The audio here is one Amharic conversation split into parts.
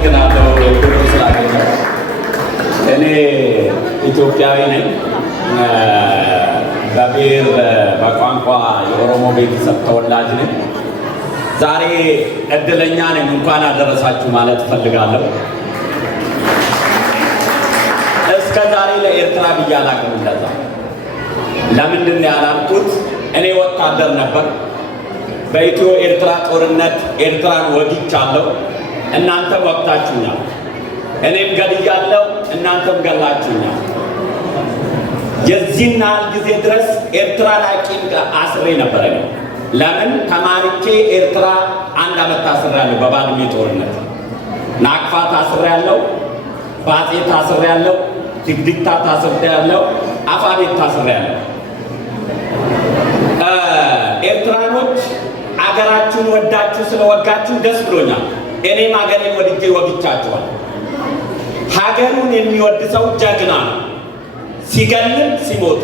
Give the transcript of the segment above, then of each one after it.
አመሰግናለሁ ብሎ ስላገኘሁ። እኔ ኢትዮጵያዊ ነኝ። በብሔር በቋንቋ የኦሮሞ ቤተሰብ ተወላጅ ነኝ። ዛሬ እድለኛ ነኝ። እንኳን አደረሳችሁ ማለት እፈልጋለሁ። እስከ ዛሬ ለኤርትራ ብዬ አላውቅም። እንደዛ ለምንድን ነው ያላልኩት? እኔ ወታደር ነበር። በኢትዮ ኤርትራ ጦርነት ኤርትራን ወግቻለሁ። እናንተም ወቅታችሁኛል። እኔም ገድያለሁ፣ እናንተም ገላችሁኛል። የዚህን ያህል ጊዜ ድረስ ኤርትራ ላይ ቂም አስሬ ነበረ። ለምን ተማሪቼ ኤርትራ 1 ዓመት ታስሬያለሁ። በባድሜ ጦርነት ናቅፋ ታስሬያለሁ፣ ባጤ ታስሬያለሁ፣ ድግድግታ ታስሬያለሁ፣ አፋቤት ታስሬያለሁ። ኤርትራኖች አገራችሁን ወዳችሁ ስለወጋችሁ ደስ ብሎኛል። እኔም አገሬን ወድጄ ወግቻችኋል። ሀገሩን የሚወድ ሰው ጀግና ነው፣ ሲገልም ሲሞት።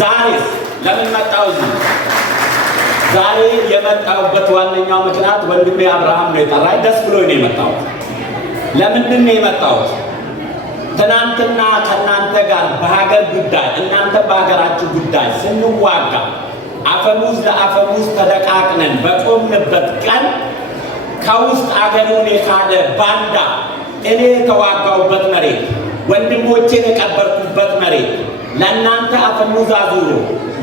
ዛሬስ ለምን መጣሁ እዚህ? ዛሬ የመጣሁበት ዋነኛው ምክንያት ወንድሜ አብርሃም ነው የጠራኝ። ደስ ብሎኝ ነው የመጣሁት። ለምንድን ነው የመጣሁት? ትናንትና ከእናንተ ጋር በሀገር ጉዳይ እናንተ በሀገራችሁ ጉዳይ ስንዋጋ አፈሙዝ ለአፈሙዝ ተደቃቅነን በቆምንበት ቀን ከውስጥ አገሩን የካደ ባንዳ እኔ የተዋጋውበት መሬት ወንድሞቼን የቀበርኩበት መሬት ለእናንተ አፈሙዝ አዙሮ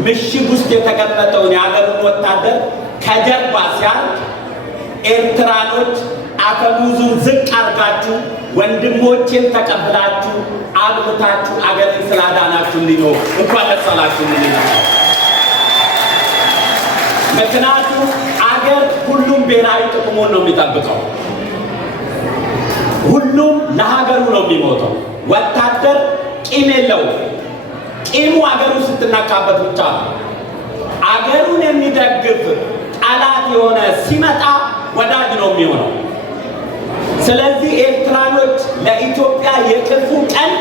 ምሽግ ውስጥ የተቀመጠውን የሀገሩን ወታደር ከጀርባ ሲያርግ ኤርትራኖች አፈሙዙን ዝቅ አርጋችሁ ወንድሞቼን ተቀብላችሁ አብልታችሁ አገርን ስላዳናችሁ ነው እንኳን ደስ አላችሁ። ምክንያቱም አገር ሁሉም ብሔራዊ ጥቅሙን ነው የሚጠብቀው። ሁሉም ለሀገሩ ነው የሚሞተው። ወታደር ቂም የለውም። ቂሙ አገሩ ስትነካበት ብቻ ነው። አገሩን የሚደግፍ ጠላት የሆነ ሲመጣ ወዳጅ ነው የሚሆነው። ስለዚህ ኤርትራኖች ለኢትዮጵያ የክፉ ቀን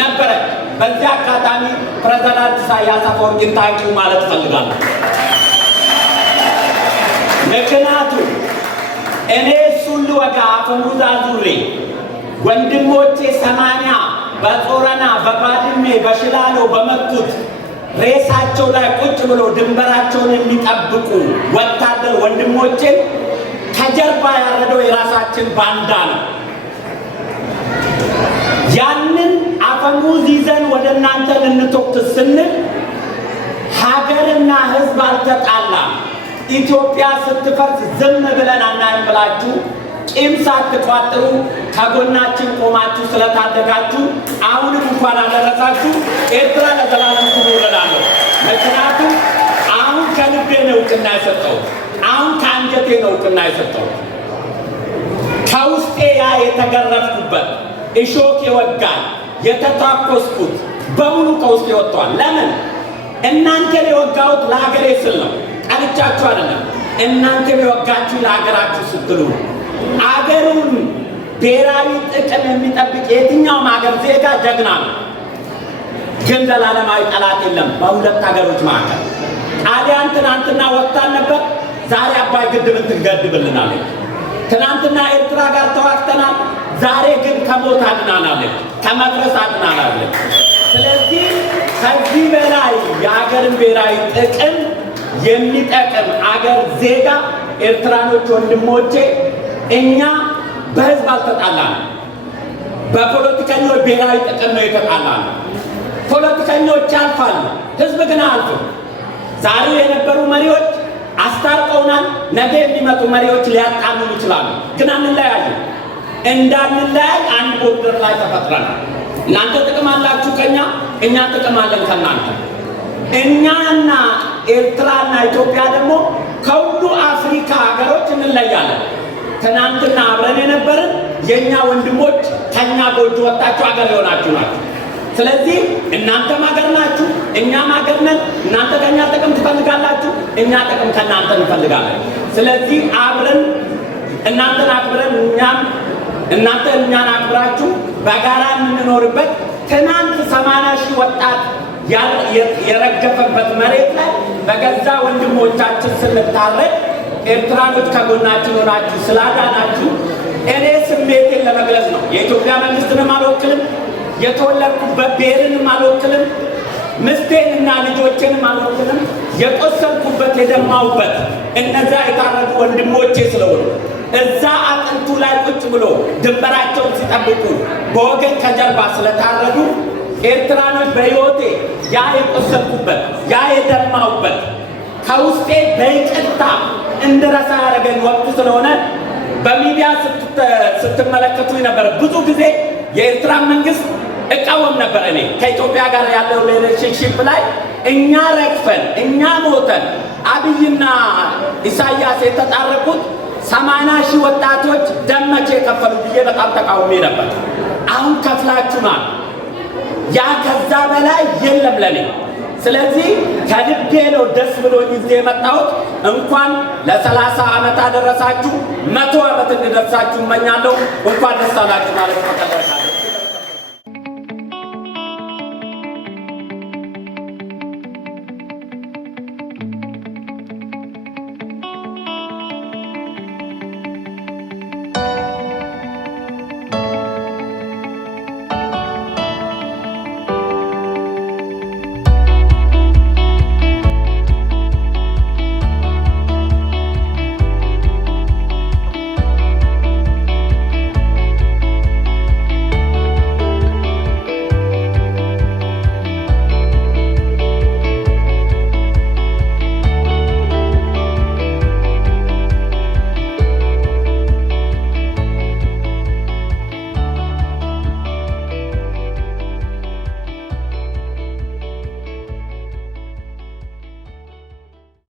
ነበረ። በዚህ አጋጣሚ ፕሬዝዳንት ኢሳያስ አፈወርቂን ታንኪው ማለት እፈልጋለሁ። ምክንያቱም እኔ እሱን ልወጋ አፈሙዝ አዙሬ ወንድሞቼ 80 በጦረና በባድሜ በሽላሎ በመቱት ሬሳቸው ላይ ቁጭ ብሎ ድንበራቸውን የሚጠብቁ ወታደር ወንድሞቼን ከጀርባ ያረደው የራሳችን ባንዳ ነው። ያንን አፈሙዝ ይዘን ወደ እናንተ ልንተኩስ ስንል ሀገርና ሕዝብ አልተጣላም። ኢትዮጵያ ስትፈርስ ዝም ብለን አናይም ብላችሁ ቂም ሳትቋጥሩ ከጎናችን ቆማችሁ ስለታደጋችሁ አሁንም እንኳን አደረሳችሁ። ኤርትራ ለዘላለም ትኖራለች። ምክንያቱም አሁን ከልቤ ነው እውቅና የሰጠው፣ አሁን ከአንጀቴ ነው እውቅና የሰጠው። ከውስጤ ያ የተገረፍኩበት እሾክ የወጋኝ የተታኮስኩት በሙሉ ከውስጤ ወጥቷል። ለምን? እናንተን የወጋሁት ለሀገሬ ስል ነው። ጠልቻችሁ አይደለም። እናንተን የወጋችሁ ለሀገራችሁ ስትሉ ነው። አገሩን ብሔራዊ ጥቅም የሚጠብቅ የትኛውም ሀገር ዜጋ ጀግና ነው። ግን ዘላለማዊ ጠላት የለም በሁለት ሀገሮች መካከል። ጣሊያን ትናንትና ወጥታን ነበር፣ ዛሬ አባይ ግድብን ትገድብልናለች። ትናንትና ኤርትራ ጋር ተዋግተናል፣ ዛሬ ግን ከሞት አድናናለች፣ ከመፍረስ አድናናለች። ስለዚህ ከዚህ በላይ የሀገርን ብሔራዊ ጥቅም የሚጠቅም አገር ዜጋ ኤርትራኖች ወንድሞቼ፣ እኛ በህዝብ አልተጣላንም፣ በፖለቲከኞች ብሔራዊ ጥቅም ነው የተጣላነው። ፖለቲከኞች ያልፋሉ፣ ህዝብ ግን አያልፍም። ዛሬ የነበሩ መሪዎች አስታርቀውናል፣ ነገ የሚመጡ መሪዎች ሊያጣሉን ይችላሉ። ግን አንለያይም። እንዳንለያይ አንድ ቦርደር ላይ ተፈጥረናል። እናንተ ጥቅም አላችሁ ከኛ፣ እኛ ጥቅም አለን ከእናንተ። እኛና ኤርትራና ኢትዮጵያ ደግሞ ከሁሉ አፍሪካ ሀገሮች እንለያለን። ትናንትና አብረን የነበርን የእኛ ወንድሞች ከኛ ጎጆ ወጣችሁ ሀገር የሆናችሁ ናችሁ። ስለዚህ እናንተም ሀገር ናችሁ፣ እኛም ሀገር ነን። እናንተ ከእኛ ጥቅም ትፈልጋላችሁ፣ እኛ ጥቅም ከእናንተ እንፈልጋለን። ስለዚህ አብረን እናንተን አክብረን እናንተ እኛን አክብራችሁ በጋራ የምንኖርበት ትናንት 80 ሺህ ወጣት የረገፈበት መሬት ላይ በገዛ ወንድሞቻችን ስንታረድ ኤርትራኖች ከጎናችን ሆናችሁ ስላዳናችሁ እኔ ስሜቴን ለመግለጽ ነው። የኢትዮጵያ መንግስትንም አልወክልም፣ የተወለድኩበት ብሔርንም አልወክልም፣ ምስቴንና ልጆቼንም አልወክልም። የቆሰልኩበት የደማውበት እነዛ የታረዱ ወንድሞቼ ስለሆኑ እዛ አጥንቱ ላይ ቁጭ ብሎ ድንበራቸውን ሲጠብቁ በወገን ከጀርባ ስለታረዱ ኤርትራኖች በሕይወቴ ያ የቆሰልኩበት ያ የደማውበት ከውስጤ በይቅርታ እንድረሳ ያደረገኝ ወቅቱ ስለሆነ በሚዲያ ስትመለከቱ ነበር። ብዙ ጊዜ የኤርትራ መንግስት እቃወም ነበር። እኔ ከኢትዮጵያ ጋር ያለው ሪሌሽንሺፕ ላይ እኛ ረግፈን እኛ ሞተን አብይና ኢሳያስ የተጣረቁት 80,000 ወጣቶች ደም መቼ ከፈሉ ብዬ በጣም ተቃውሜ ነበር። አሁን ከፍላችሁናል። ያ ከዛ በላይ የለም ለኔ። ስለዚህ ከልቤ ነው ደስ ብሎኝ ጊዜ የመጣሁት። እንኳን ለ30 ዓመት አደረሳችሁ፣ 100 ዓመት እንድደርሳችሁ እመኛለሁ። እንኳን ደስ አላችሁ ማለት ነው።